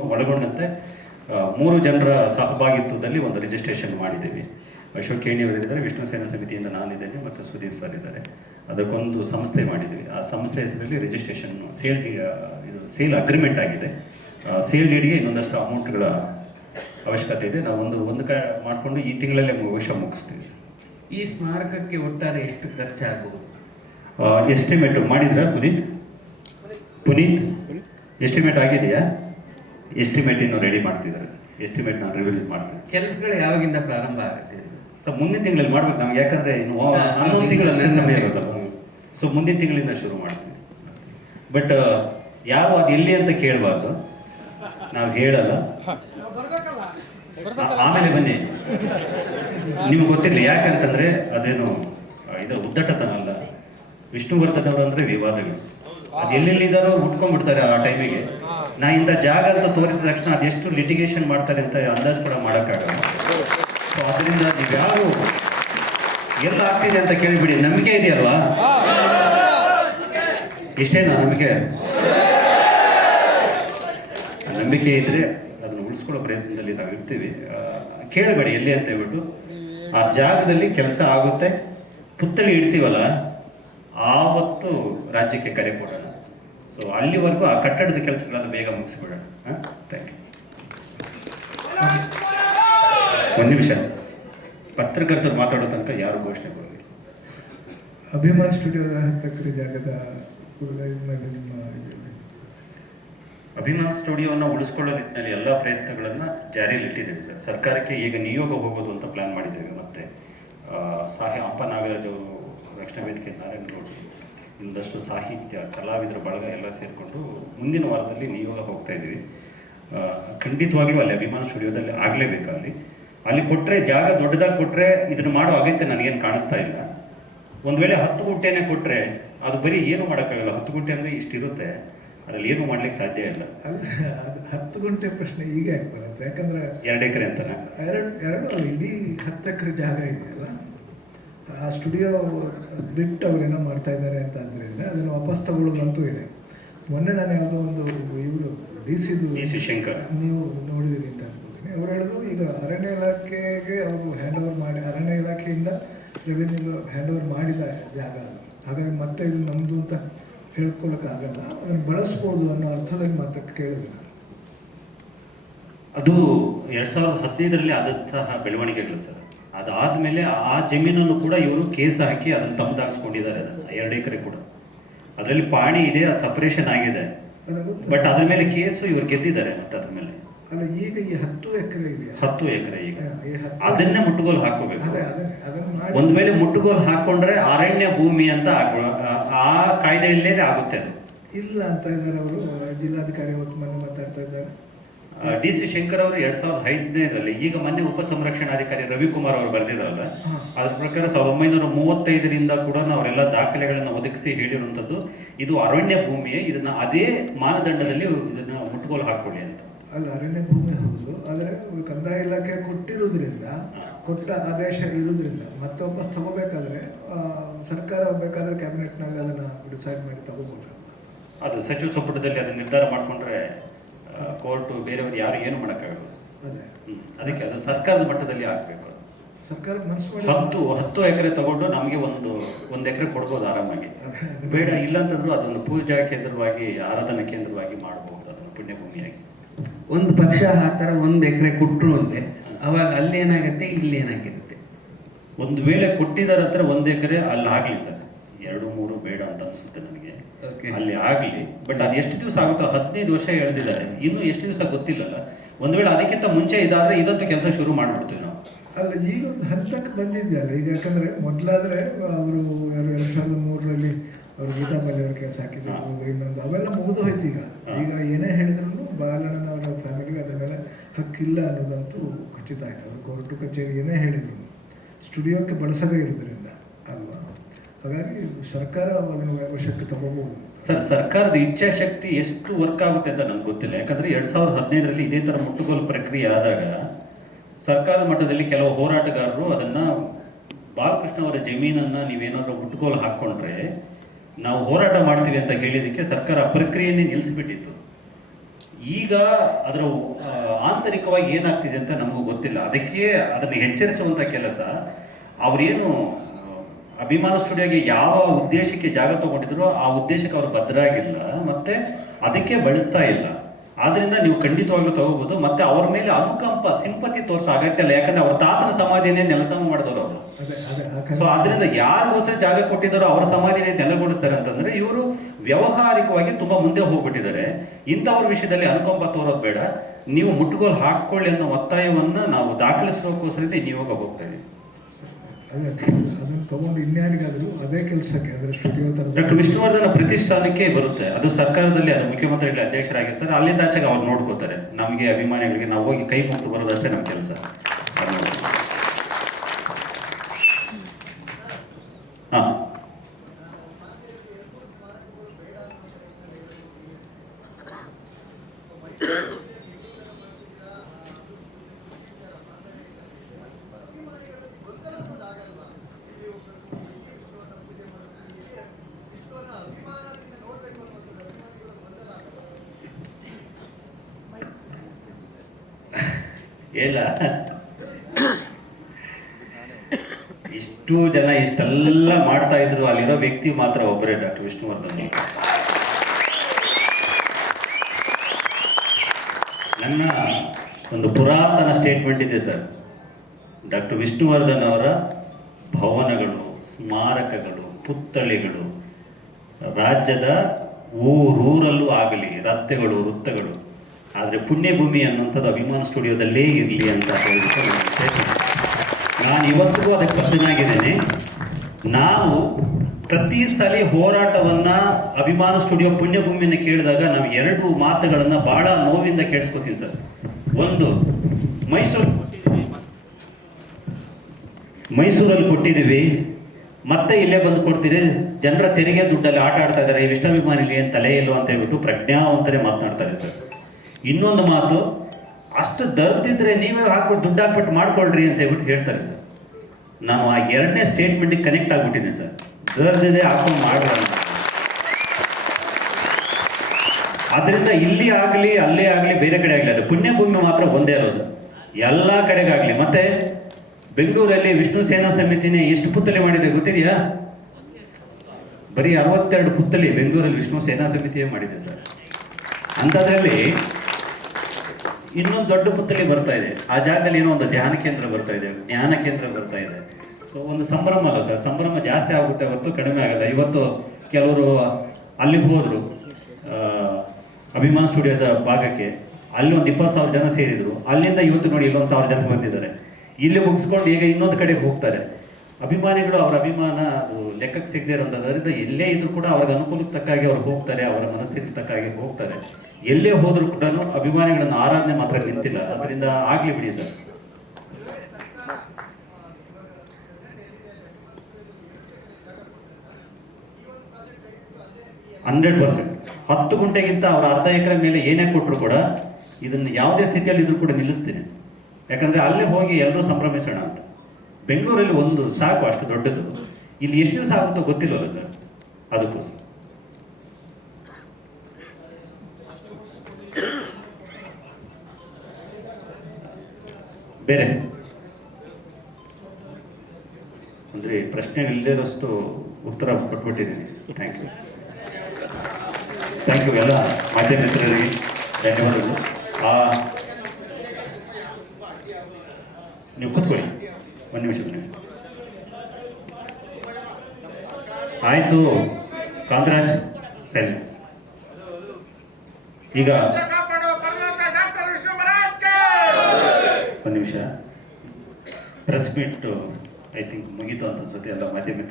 ಒಳಗೊಂಡಂತೆ ಮೂರು ಜನರ ಸಹಭಾಗಿತ್ವದಲ್ಲಿ ಒಂದು ರಿಜಿಸ್ಟ್ರೇಷನ್ ಮಾಡಿದ್ದೀವಿ. ಅಶೋಕ್ ಕೇಣಿ ಅವರಿದ್ದಾರೆ ವಿಷ್ಣು ಸೇನಾ ಸಮಿತಿಯಿಂದ ನಾನಿದ್ದೇನೆ ಮತ್ತು ಸುದೀಪ್ ಸರ್ ಇದ್ದಾರೆ. ಅದಕ್ಕೊಂದು ಸಂಸ್ಥೆ ಮಾಡಿದ್ದೀವಿ. ಆ ಸಂಸ್ಥೆ ಹೆಸರಲ್ಲಿ ರಿಜಿಸ್ಟ್ರೇಷನ್ ಸೇಲ್ ಇದು ಸೇಲ್ ಅಗ್ರಿಮೆಂಟ್ ಆಗಿದೆ. ಸೇಲ್ ಡೀಡ್ಗೆ ಇನ್ನೊಂದಷ್ಟು ಅಮೌಂಟ್ಗಳ ಅವಶ್ಯಕತೆ ಇದೆ. ನಾವು ಒಂದು ಒಂದು ಕ ಮಾಡಿಕೊಂಡು ಈ ತಿಂಗಳಲ್ಲೇ ವಿಷಯ ಮುಗಿಸ್ತೀವಿ ಈ ಸ್ಮಾರಕಕ್ಕೆ ಒಟ್ಟಾರೆ ಎಷ್ಟು ಖರ್ಚಾಗಬಹುದು ಎಸ್ಟಿಮೇಟ್ ಮಾಡಿದ್ರ ಪುನೀತ್? ಪುನೀತ್? ಎಸ್ಟಿಮೇಟ್ ಆಗಿದೆಯಾ? ಎಸ್ಟಿಮೇಟ್ ಇನ್ನು ರೆಡಿ ಮಾಡ್ತಿದ್ದಾರೆ ಎಸ್ಟಿಮೇಟ್ ನಾವು ರಿವೀಲ್ ಮಾಡ್ತೇವೆ ಕೆಲಸಗಳು ಯಾವಾಗಿಂದ ಪ್ರಾರಂಭ ಆಗುತ್ತೆ? ಸೊ ಮುಂದಿನ ತಿಂಗಳಲ್ಲಿ ಮಾಡ್ಬೇಕು ನಾವು ಯಾಕಂದ್ರೆ ಇನ್ನು ಹನ್ನೊಂದು ಹೌದು, ತಿಂಗಳು ಅಷ್ಟೇ ಇನ್ನೊಂದು ಸಮಯ. ಇರೋದಲ್ಲ ಸೊ ಮುಂದಿನ ತಿಂಗಳಿಂದ ಶುರು ಮಾಡ್ತೀವಿ. ಬಟ್ ಯಾವ ಅದು ಎಲ್ಲಿ ಅಂತ ಕೇಳಬಾರ್ದು. ನಾವು ಹೇಳಲ್ಲ. ಆಮೇಲೆ ಬನ್ನಿ. ನಿಮ್ಗೆ ಗೊತ್ತಿಲ್ಲ ಯಾಕಂತಂದ್ರೆ ಅದೇನು ಇದು ಉದ್ದಟತನ ಅಲ್ಲ. ವಿಷ್ಣುವರ್ಧನ್ ಅವರು ಅಂದ್ರೆ ವಿವಾದಗಳು. ಅದು ಎಲ್ಲೆಲ್ಲಿದ್ದಾರೋ ಉಟ್ಕೊಂಡ್ಬಿಡ್ತಾರೆ ಆ ಟೈಮಿಗೆ ನಾ ಇಂಥ ಜಾಗ ಅಂತ ತೋರಿದ ತಕ್ಷಣ ಅದೆಷ್ಟು ಲಿಟಿಗೇಷನ್ ಮಾಡ್ತಾರೆ ಅಂತ ಅಂದಾಜು ಕೂಡ ಮಾಡೋಕ್ಕಾಗಲ್ಲ. ಸೊ ಅದರಿಂದ ನೀವ್ಯಾರು ಎಲ್ಲ ಆಗ್ತಿದೆ ಅಂತ ಕೇಳಿಬಿಡಿ. ನಂಬಿಕೆ ಇದೆಯಲ್ವಾ? ಇಷ್ಟೇನಾ ನಂಬಿಕೆ? ನಂಬಿಕೆ ಇದ್ರೆ ಅದನ್ನ ಉಳಿಸ್ಕೊಳ್ಳೋ ಪ್ರಯತ್ನದಲ್ಲಿ ನಾವು ಇರ್ತೀವಿ. ಕೇಳಬೇಡಿ ಎಲ್ಲಿ ಅಂತ ಹೇಳ್ಬಿಟ್ಟು. ಆ ಜಾಗದಲ್ಲಿ ಕೆಲಸ ಆಗುತ್ತೆ. ಪುತ್ತಳಿ ಇಡ್ತೀವಲ್ಲ, ಆವತ್ತು ರಾಜ್ಯಕ್ಕೆ ಕರೆ ಕೊಡೋಣ. ಸೊ ಅಲ್ಲಿವರೆಗೂ ಆ ಕಟ್ಟಡದ ಕೆಲಸಗಳನ್ನು ಬೇಗ ಮುಗಿಸ್ಬಿಡೋಣ ಥ್ಯಾಂಕ್ ಯು ಒಂದು ನಿಮಿಷ. ಪತ್ರಕರ್ತರು ಮಾತಾಡೋ ತನಕ ಯಾರು ಘೋಷಣೆ ಕೊಡಬೇಕು ಅಭಿಮಾನ್ ಸ್ಟುಡಿಯೋ ಹತ್ತಿರ ಜಾಗದ ನಿಮ್ಮ ಅಭಿಮಾನ್ ಸ್ಟುಡಿಯೋನ ಉಳಿಸ್ಕೊಳ್ಳೋ ನಿಟ್ಟಿನಲ್ಲಿ ಎಲ್ಲ ಪ್ರಯತ್ನಗಳನ್ನ ಜಾರಿಯಲ್ಲಿ ಇಟ್ಟಿದ್ದೇವೆ ಸರ್. ಸರ್ಕಾರಕ್ಕೆ ಈಗ ನಿಯೋಗ ಹೋಗೋದು ಅಂತ ಪ್ಲಾನ್ ಮಾಡಿದ್ದೇವೆ. ಮತ್ತೆ ಸಾಹಿ ಅಪ್ಪ ನಾಗರಾಜ್ ಅವರು ರಕ್ಷಣಾ ವೇದಿಕೆ ನಾರಾಯಣ ಇನ್ನೊಂದಷ್ಟು ಸಾಹಿತ್ಯ ಕಲಾವಿದರ ಬಳಗ ಎಲ್ಲ ಸೇರಿಕೊಂಡು ಮುಂದಿನ ವಾರದಲ್ಲಿ ನಿಯೋಗ ಹೋಗ್ತಾ ಇದ್ದೀವಿ ಖಂಡಿತವಾಗಿಯೂ ಅಲ್ಲಿ ಅಭಿಮಾನ ಸ್ಟುಡಿಯೋದಲ್ಲಿ ಆಗಲೇಬೇಕು ಅಲ್ಲಿ. ಅಲ್ಲಿ ಕೊಟ್ಟರೆ ಜಾಗ ದೊಡ್ಡದಾಗಿ ಕೊಟ್ಟರೆ ಇದನ್ನು ಮಾಡೋ ಅಗತ್ಯ ನನಗೇನು ಕಾಣಿಸ್ತಾ ಇಲ್ಲ. ಒಂದು ವೇಳೆ ಹತ್ತು ಗುಂಟೆನೇ ಕೊಟ್ಟರೆ ಅದು ಬರೀ ಏನು ಮಾಡೋಕ್ಕಾಗಲ್ಲ. ಹತ್ತು ಗುಂಟೆ ಅಂದರೆ ಇಷ್ಟಿರುತ್ತೆ. ಅದರಲ್ಲಿ ಏನು ಮಾಡ್ಲಿಕ್ಕೆ ಸಾಧ್ಯ ಇಲ್ಲ. ಅಲ್ಲ ಅದು ಹತ್ತು ಗಂಟೆ ಪ್ರಶ್ನೆ ಈಗ ಯಾಕೆ ಬರುತ್ತೆ? ಯಾಕಂದ್ರೆ ಎರಡು ಎಕರೆ ಅಂತ ಎರಡು ಎರಡು ಇಡೀ ಹತ್ತು ಎಕರೆ ಜಾಗ ಇದೆಯಲ್ಲ. ಆ ಸ್ಟುಡಿಯೋ ಬಿಟ್ಟು ಅವ್ರೇನೋ ಮಾಡ್ತಾ ಇದ್ದಾರೆ ಅಂತ ಅಂದ್ರಿಂದ ಅದನ್ನು ವಾಪಸ್ ತಗೊಳ್ಳೋದಂತೂ ಇದೆ. ಮೊನ್ನೆ ನಾನು ಯಾವುದೋ ಒಂದು ಇವರು ಡಿ ಸಿದು ಸಿ ಶಂಕರ್. ನೀವು ನೋಡಿದಿರಿ ಅಂತ ಅನ್ಕೋತೀನಿ. ಅವ್ರು ಹೇಳೋದು ಈಗ ಅರಣ್ಯ ಇಲಾಖೆಗೆ ಅವರು ಹ್ಯಾಂಡ್ ಓವರ್ ಮಾಡಿ ಅರಣ್ಯ ಇಲಾಖೆಯಿಂದ ರೆವಿನ್ಯೂ ಹ್ಯಾಂಡ್ ಓವರ್ ಮಾಡಿದ ಜಾಗ ಅದು. ಹಾಗಾಗಿ ಮತ್ತೆ ಇದು ನಮ್ಮದು ಅಂತ ಹೇಳ್ಕೊಳಕ್ಕಾಗಲ್ಲ ಅದನ್ನು ಬಳಸ್ಬೋದು ಅನ್ನೋ ಅರ್ಥದಲ್ಲಿ ಮಾತ್ರ ಕೇಳಿದ್ರು ಅದು ಎರಡು ಸಾವಿರದ ಹದಿನೈದರಲ್ಲಿ ಆದಂತಹ ಬೆಳವಣಿಗೆಗಳು ಸರ್. ಅದಾದ್ಮೇಲೆ ಆ ಜಮೀನನ್ನು ಕೂಡ ಇವರು ಕೇಸ್ ಹಾಕಿ ಅದನ್ನು ತಮ್ಮದಾಗಿಸ್ಕೊಂಡಿದ್ದಾರೆ ಅದನ್ನ ಎರಡು ಎಕರೆ ಕೂಡ. ಅದರಲ್ಲಿ ಪಾಣಿ ಇದೆ ಅದು ಸಪರೇಷನ್ ಆಗಿದೆ. ಬಟ್ ಅದ್ರ ಮೇಲೆ ಕೇಸು ಇವ್ರು ಗೆದ್ದಿದ್ದಾರೆ ಮತ್ತೆ ಅದ್ರ ಮೇಲೆ. ಅಲ್ಲ ಈಗ ಈ ಹತ್ತು ಎಕರೆ ಇದೆ. ಹತ್ತು ಎಕರೆ ಈಗ. ಅದನ್ನೇ ಮುಟ್ಟುಗೋಲು ಹಾಕೋಬೇಕು ಒಂದ್ ವೇಳೆ ಮುಟ್ಟುಗೋಲು ಹಾಕೊಂಡ್ರೆ ಅರಣ್ಯ ಭೂಮಿ ಅಂತ ಆ- ಕಾಯ್ದೆಯಲ್ಲೇ ಆಗುತ್ತೆ ಅದು. ಇಲ್ಲ ಅಂತ ಇದ್ದಾರೆ ಅವರು ಜಿಲ್ಲಾಧಿಕಾರಿ ಹೊತ್ತು ಮಾತಾಡ್ತಾ ಇದ್ದಾರೆ. ಡಿ ಸಿ ಶಂಕರ್ ಅವರು ಎರಡ್ ಸಾವಿರದ ಹದಿನೈದರಲ್ಲಿ ಈಗ ಮೊನ್ನೆ ಉಪ ಸಂರಕ್ಷಣಾಧಿಕಾರಿ ರವಿಕುಮಾರ್ ಅವರು ಬರೆದಿದ್ರಲ್ಲ. ಅದ್ರ ಪ್ರಕಾರ ಸಾವಿರದ ಒಂಬೈನೂರ ಮೂವತ್ತೈದರಿಂದ ಕೂಡ ಅವರೆಲ್ಲ ದಾಖಲೆಗಳನ್ನು ಒದಗಿಸಿ ಹೇಳಿರುವಂತದ್ದು ಇದು ಅರಣ್ಯ ಭೂಮಿಯೇ ಇದನ್ನ ಅದೇ ಮಾನದಂಡದಲ್ಲಿ ಇದನ್ನ ಮುಟ್ಟುಗೋಲು ಹಾಕೊಳ್ಳಿ ಅಂತ ಅಲ್ಲ ಅರಣ್ಯ ಭೂಮಿ ಹೌದು ಆದರೆ ಕಂದಾಯ ಇಲಾಖೆ ಕೊಟ್ಟಿರುವುದರಿಂದ ಕೊಟ್ಟ ಆದೇಶ ಇರುವುದರಿಂದ ಮತ್ತೆ ವಾಪಸ್ ತಗೋಬೇಕಾದ್ರೆ ಸರ್ಕಾರ ಬೇಕಾದ್ರೆ ಕ್ಯಾಬಿನೆಟ್ನಲ್ಲಿ ಅದನ್ನ ಡಿಸೈಡ್ ಮಾಡಿ ತಗೋಬಹುದು ಅದು ಸಚಿವ ಸಂಪುಟದಲ್ಲಿ ಅದನ್ನ ನಿರ್ಧಾರ ಮಾಡ್ಕೊಂಡ್ರೆ ಕೋರ್ಟು ಬೇರೆಯವರು ಯಾರು ಏನು ಮಾಡೋಕ್ಕಾಗಲ್ಲ. ಅದಕ್ಕೆ ಅದು ಸರ್ಕಾರದ ಮಟ್ಟದಲ್ಲಿ ಆಗಬೇಕು ಹತ್ತು ಹತ್ತು ಎಕರೆ ತಗೊಂಡು ನಮಗೆ ಒಂದು ಒಂದು ಎಕರೆ ಕೊಡ್ಬೋದು ಆರಾಮಾಗಿ. ಬೇಡ ಇಲ್ಲಾಂತಂದ್ರು ಅದೊಂದು ಪೂಜಾ ಕೇಂದ್ರವಾಗಿ ಆರಾಧನಾ ಕೇಂದ್ರವಾಗಿ ಮಾಡಬಹುದು ಅದನ್ನು ಪುಣ್ಯಭೂಮಿಯಾಗಿ. ಒಂದು ಪಕ್ಷ ಆ ತರ ಒಂದು ಎಕರೆ ಕೊಟ್ಟರು ಅಂದ್ರೆ ಅವಾಗ ಇಲ್ಲಿ ಏನಾಗಿರುತ್ತೆ? ಒಂದು ವೇಳೆ ಕೊಟ್ಟಿದಾರ ಹತ್ರ ಒಂದು ಎಕರೆ ಅಲ್ಲಿ ಆಗ್ಲಿ ಸರ್. ಎರಡು ಮೂರು ಬೇಡ ಅಂತ ಅನ್ಸುತ್ತೆ ನನಗೆ. ಅಲ್ಲಿ ಆಗ್ಲಿ ಬಟ್ ಅದು ಎಷ್ಟು ದಿವಸ ಆಗುತ್ತೋ ಹದಿನೈದು ವರ್ಷ ಎಳೆದಿದ್ದಾರೆ ಇನ್ನು ಎಷ್ಟು ದಿವಸ ಗೊತ್ತಿಲ್ಲಲ್ಲ. ಒಂದು ವೇಳೆ ಅದಕ್ಕಿಂತ ಮುಂಚೆ ಇದಾದ್ರೆ ಇದಂತೂ ಕೆಲಸ ಶುರು ಮಾಡ್ಬಿಡ್ತೀವಿ ನಾವು. ಅಲ್ಲ ಈಗ ಒಂದು ಹಂತಕ್ಕೆ ಬಂದಿದೆಯಲ್ಲ ಈಗ ಯಾಕಂದ್ರೆ ಮೊದಲಾದ್ರೆ ಅವರು ಯಾರು ಎರಡ್ ಸಾವಿರದ ಮೂರರಲ್ಲಿ ಅವರು ಗೀತಾ ಮಲ್ಲಿ ಅವ್ರ ಕೆಲಸ ಹಾಕಿದ್ರು ಇನ್ನೊಂದು ಅವೆಲ್ಲ ಮುಗಿದು ಹೋಯ್ತು ಈಗ. ಈಗ ಏನೇ ಹೇಳಿದ್ರು ಬಾಲಣ್ಣನವರ ಫ್ಯಾಮಿಲಿಗೆ ಅದ್ರ ಮೇಲೆ ಹಕ್ಕಿಲ್ಲ ಅನ್ನೋದಂತೂ ಖಚಿತ ಆಯ್ತು. ಅವರು ಕೋರ್ಟು ಕಚೇರಿ ಏನೇ ಹೇಳಿದ್ರು ಸ್ಟುಡಿಯೋಕ್ಕೆ ಬಳಸದೇ ಇರೋದ್ರಿಂದ ಅಲ್ವಾ ಹಾಗಾಗಿ ಸರ್ಕಾರ ತಗೋಬಹುದು ಸರ್, ಸರ್ಕಾರದ ಇಚ್ಛಾಶಕ್ತಿ ಎಷ್ಟು ವರ್ಕ್ ಆಗುತ್ತೆ ಅಂತ ನನಗೆ ಗೊತ್ತಿಲ್ಲ. ಯಾಕಂದ್ರೆ ಎರಡ್ ಸಾವಿರದ ಹದಿನೈದರಲ್ಲಿ ಇದೇ ತರ ಮುಟ್ಟುಗೋಲು ಪ್ರಕ್ರಿಯೆ ಆದಾಗ ಸರ್ಕಾರದ ಮಟ್ಟದಲ್ಲಿ ಕೆಲವು ಹೋರಾಟಗಾರರು ಅದನ್ನ ಬಾಲಕೃಷ್ಣ ಅವರ ಜಮೀನನ್ನ ನೀವೇನಾದ್ರೂ ಮುಟ್ಟುಗೋಲು ಹಾಕೊಂಡ್ರೆ ನಾವು ಹೋರಾಟ ಮಾಡ್ತೀವಿ ಅಂತ ಹೇಳಿದಕ್ಕೆ ಸರ್ಕಾರ ಆ ಪ್ರಕ್ರಿಯೆಯನ್ನೇ ನಿಲ್ಲಿಸಿಬಿಟ್ಟಿತ್ತು. ಈಗ ಅದರ ಆಂತರಿಕವಾಗಿ ಏನಾಗ್ತಿದೆ ಅಂತ ನಮಗೂ ಗೊತ್ತಿಲ್ಲ. ಅದಕ್ಕೆ ಅದನ್ನು ಎಚ್ಚರಿಸುವಂತ ಕೆಲಸ. ಅವ್ರೇನು ಅಭಿಮಾನ ಸ್ಟುಡಿಯೋಗೆ ಯಾವ ಉದ್ದೇಶಕ್ಕೆ ಜಾಗ ತಗೊಂಡಿದ್ರು ಆ ಉದ್ದೇಶಕ್ಕೆ ಅವ್ರು ಭದ್ರಾಗಿಲ್ಲ ಮತ್ತೆ ಅದಕ್ಕೆ ಬಳಸ್ತಾ ಇಲ್ಲ. ಆದ್ರಿಂದ ನೀವು ಖಂಡಿತವಾಗ್ಲೂ ತಗೋಬಹುದು ಮತ್ತೆ ಅವ್ರ ಮೇಲೆ ಅನುಕಂಪ ಸಿಂಪತಿ ತೋರಿಸೋ ಅಗತ್ಯ ಇಲ್ಲ. ಯಾಕಂದ್ರೆ ಅವ್ರ ತಾತನ ಸಮಾಧಿನೇ ನೆಲಸಮ ಮಾಡಿದವರು ಅವರು. ಸೊ ಆದ್ರಿಂದ ಅದರಿಂದ ಯಾರಿಗೋಸ್ಕರ ಜಾಗ ಕೊಟ್ಟಿದ್ದಾರೋ ಅವರ ಸಮಾಧಿನೇ ನೆಲೆಗೊಳಿಸ್ತಾರೆ ಅಂತಂದ್ರೆ ಇವರು ವ್ಯವಹಾರಿಕವಾಗಿ ತುಂಬಾ ಮುಂದೆ ಹೋಗ್ಬಿಟ್ಟಿದ್ದಾರೆ. ಇಂಥವ್ರ ವಿಷಯದಲ್ಲಿ ಅನುಕಂಪ ತೋರೋದು ಬೇಡ. ನೀವು ಮುಟ್ಟುಗೋಲು ಹಾಕೊಳ್ಳಿ ಅನ್ನೋ ಒತ್ತಾಯವನ್ನ ನಾವು ದಾಖಲಿಸೋಕೋಸ್ಕರ ನಿಯೋಗ ಹೋಗ್ತಾ ಅದೇ ಅದನ್ನು ತಗೊಂಡು ಇನ್ಯಾರಿಗಾದ್ರು ಅದೇ ಕೆಲಸಕ್ಕೆ ಅಂದ್ರೆ ಸ್ಟುಡಿಯೋ ಡಾಕ್ಟರ್ ವಿಷ್ಣುವರ್ಧನ ಪ್ರತಿಷ್ಠಾನಕ್ಕೆ ಬರುತ್ತೆ. ಅದು ಸರ್ಕಾರದಲ್ಲಿ ಅದು ಮುಖ್ಯಮಂತ್ರಿಗಳ ಅಧ್ಯಕ್ಷರಾಗಿರ್ತಾರೆ. ಅಲ್ಲಿಂದ ಆಚೆಗೆ ಅವ್ರು ನೋಡ್ಕೋತಾರೆ ನಮಗೆ ಅಭಿಮಾನಿಗಳಿಗೆ ನಾವು ಹೋಗಿ ಕೈ ಮುಗಿದು ಬರೋದಷ್ಟೇ ನಮ್ಮ ಕೆಲಸ. ಹಾ. ಇಲ್ಲ ಇಷ್ಟು ಜನ ಇಷ್ಟೆಲ್ಲ ಮಾಡ್ತಾ ಇದ್ರು, ಅಲ್ಲಿರೋ ವ್ಯಕ್ತಿ ಮಾತ್ರ ಒಬ್ಬರೇ ಡಾಕ್ಟರ್ ವಿಷ್ಣುವರ್ಧನ್. ನನ್ನ ಒಂದು ಪುರಾತನ ಸ್ಟೇಟ್ಮೆಂಟ್ ಇದೆ ಸರ್. ಡಾಕ್ಟರ್ ವಿಷ್ಣುವರ್ಧನ್ ಅವರ ಭವನಗಳು, ಸ್ಮಾರಕಗಳು, ಪುತ್ಥಳಿಗಳು, ರಾಜ್ಯದ ಊರೂರಲ್ಲೂ ಆಗಲಿ, ರಸ್ತೆಗಳು, ವೃತ್ತಗಳು ಆದರೆ ಪುಣ್ಯಭೂಮಿ ಅನ್ನುವಂಥದ್ದು ಅಭಿಮಾನ ಸ್ಟುಡಿಯೋದಲ್ಲೇ ಇರಲಿ ಅಂತ ಹೇಳಿಬಿಟ್ಟು ನಾನು ಇವತ್ತಿಗೂ ಅದಕ್ಕೆ ಬದ್ಧನಾಗಿದ್ದೇನೆ. ನಾವು ಪ್ರತಿ ಸಲ ಹೋರಾಟವನ್ನ ಅಭಿಮಾನ ಸ್ಟುಡಿಯೋ ಪುಣ್ಯಭೂಮಿಯನ್ನು ಕೇಳಿದಾಗ ನಾವು ಎರಡು ಮಾತುಗಳನ್ನು ಬಹಳ ನೋವಿಂದ ಕೇಳಿಸ್ಕೊತೀನಿ ಸರ್. ಒಂದು, ಮೈಸೂರು ಮೈಸೂರಲ್ಲಿ ಕೊಟ್ಟಿದ್ದೀವಿ. ಮತ್ತೆ ಇಲ್ಲೇ ಬಂದು ಕೊಡ್ತೀರಿ. ಜನರ ತೆರಿಗೆ ದುಡ್ಡಲ್ಲಿ ಆಟ ಆಡ್ತಾ ಇದ್ದಾರೆ. ಈ ವಿಷ್ಣಾಭಿಮಾನಿಗೆ ಏನು ತಲೆ ಇಲ್ಲೋ ಅಂತ ಹೇಳ್ಬಿಟ್ಟು ಪ್ರಜ್ಞಾವಂತರೇ ಮಾತನಾಡ್ತಾರೆ ಸರ್. ಇನ್ನೊಂದು ಮಾತು, ಅಷ್ಟು ದರ್ದಿದ್ರೆ ನೀವೇ ಹಾಕ್ಬಿಟ್ಟು ದುಡ್ಡು ಹಾಕ್ಬಿಟ್ಟು ಮಾಡ್ಕೊಳ್ರಿ ಅಂತ ಹೇಳ್ಬಿಟ್ಟು ಹೇಳ್ತಾರೆ ಸರ್. ನಾನು ಆ ಎರಡನೇ ಸ್ಟೇಟ್ಮೆಂಟಿಗೆ ಕನೆಕ್ಟ್ ಆಗಿಬಿಟ್ಟಿದ್ದೀನಿ ಸರ್. ದರ್ದಿದೆ ಹಾಕೊಂಡು ಮಾಡ್ರಿ ಅಂತ. ಅದರಿಂದ ಇಲ್ಲಿ ಆಗಲಿ, ಅಲ್ಲೇ ಆಗಲಿ ಬೇರೆ ಕಡೆ ಆಗಲಿ, ಅದು ಪುಣ್ಯಭೂಮಿ ಮಾತ್ರ ಒಂದೇ ಅಲ್ಲ ಸರ್? ಎಲ್ಲ ಕಡೆಗಾಗಲಿ. ಮತ್ತೆ ಬೆಂಗಳೂರಲ್ಲಿ ವಿಷ್ಣು ಸೇನಾ ಸಮಿತಿನೇ ಎಷ್ಟು ಪುತ್ತಲಿ ಮಾಡಿದೆ ಗೊತ್ತಿದೆಯಾ? ಬರೀ ಅರವತ್ತೆರಡು ಪುತ್ತಲಿ ಬೆಂಗಳೂರಲ್ಲಿ ವಿಷ್ಣು ಸೇನಾ ಸಮಿತಿಯೇ ಮಾಡಿದೆ ಸರ್. ಅಂಥದ್ರಲ್ಲಿ ಇನ್ನೊಂದು ದೊಡ್ಡ ಪುತ್ತಳಿ ಬರ್ತಾ ಇದೆ. ಆ ಜಾಗದಲ್ಲಿ ಏನೋ ಒಂದು ಧ್ಯಾನ ಕೇಂದ್ರ ಬರ್ತಾ ಇದೆ, ಜ್ಞಾನ ಕೇಂದ್ರ ಬರ್ತಾ ಇದೆ. ಸೊ ಒಂದು ಸಂಭ್ರಮ ಅಲ್ಲ ಸರ್, ಸಂಭ್ರಮ ಜಾಸ್ತಿ ಆಗುತ್ತೆ ಹೊರತು ಕಡಿಮೆ ಆಗಲ್ಲ. ಇವತ್ತು ಕೆಲವರು ಅಲ್ಲಿಗೆ ಹೋದ್ರು ಅಭಿಮಾನ್ ಸ್ಟುಡಿಯೋದ ಭಾಗಕ್ಕೆ. ಅಲ್ಲಿ ಒಂದು ಇಪ್ಪತ್ತು ಸಾವಿರ ಜನ ಸೇರಿದ್ರು. ಅಲ್ಲಿಂದ ಇವತ್ತು ನೋಡಿ ಇಲ್ಲೊಂದು ಸಾವಿರ ಜನ ಬಂದಿದ್ದಾರೆ. ಇಲ್ಲಿ ಮುಗಿಸ್ಕೊಂಡು ಈಗ ಇನ್ನೊಂದು ಕಡೆಗೆ ಹೋಗ್ತಾರೆ. ಅಭಿಮಾನಿಗಳು ಅವರ ಅಭಿಮಾನ, ಅದು ಲೆಕ್ಕಕ್ಕೆ ಸಿಗದೇ ಇರೋದ್ರಿಂದ ಎಲ್ಲೇ ಇದ್ರು ಕೂಡ ಅವ್ರಿಗೆ ಅನುಕೂಲಕ್ಕೆ ತಕ್ಕಾಗಿ ಅವ್ರು ಹೋಗ್ತಾರೆ, ಅವರ ಮನಸ್ಥಿತಿ ತಕ್ಕಾಗಿ ಹೋಗ್ತಾರೆ. ಎಲ್ಲೇ ಹೋದ್ರು ಕೂಡ ಅಭಿಮಾನಿಗಳನ್ನು ಆರಾಧನೆ ಮಾತ್ರ ನಿಂತಿಲ್ಲ. ಅದರಿಂದ ಆಗ್ಲಿ ಬಿಡಿ ಸರ್. Hundred percent. ಹತ್ತು ಗಂಟೆಗಿಂತ ಅವರ ಅರ್ಧ ಎಕರೆ ಮೇಲೆ ಏನೇ ಕೊಟ್ಟರು ಕೂಡ ಇದನ್ನು ಯಾವುದೇ ಸ್ಥಿತಿಯಲ್ಲಿ ಇದ್ರೂ ಕೂಡ ನಿಲ್ಲಿಸ್ತೀನಿ. ಯಾಕಂದ್ರೆ ಅಲ್ಲೇ ಹೋಗಿ ಎಲ್ಲರೂ ಸಂಭ್ರಮಿಸೋಣ ಅಂತ. ಬೆಂಗಳೂರಲ್ಲಿ ಒಂದು ಸಾಕು, ಅಷ್ಟು ದೊಡ್ಡದು. ಇಲ್ಲಿ ಎಷ್ಟು ದಿವಸ ಆಗುತ್ತೋ ಗೊತ್ತಿಲ್ಲವಲ್ಲ ಸರ್. ಅದಕ್ಕೋಸ್ಕರ. ಬೇರೆ. ಅಂದ್ರೆ ಪ್ರಶ್ನೆ ಇಲ್ಲದೇ ಇರೋಷ್ಟು ಉತ್ತರ ಕೊಟ್ಬಿಟ್ಟಿದ್ದೀನಿ. ಥ್ಯಾಂಕ್ ಯು ಥ್ಯಾಂಕ್ ಯು ಎಲ್ಲ ಮಾಧ್ಯಮ ಮಿತ್ರರಿಗೆ. ಧನ್ಯವಾದಗಳು. ಆ, ನೀವು ಕೂತ್ಕೊಳ್ಳಿ. ಒಂದು ನಿಮಿಷ ಬನ್ನಿ ಆಯ್ತು ಕಾಂತರಾಜ್ ಸರಿ. ಈಗ ಒಂದು ನಿಮಿಷ. ಪ್ರೆಸ್ ಮೀಟ್ ಐ ಥಿಂಕ್ ಮುಗೀತು ಅಂತ ಅನ್ಸುತ್ತೆ ಎಲ್ಲ ಮಾಧ್ಯಮ ಮಿತ್ರರು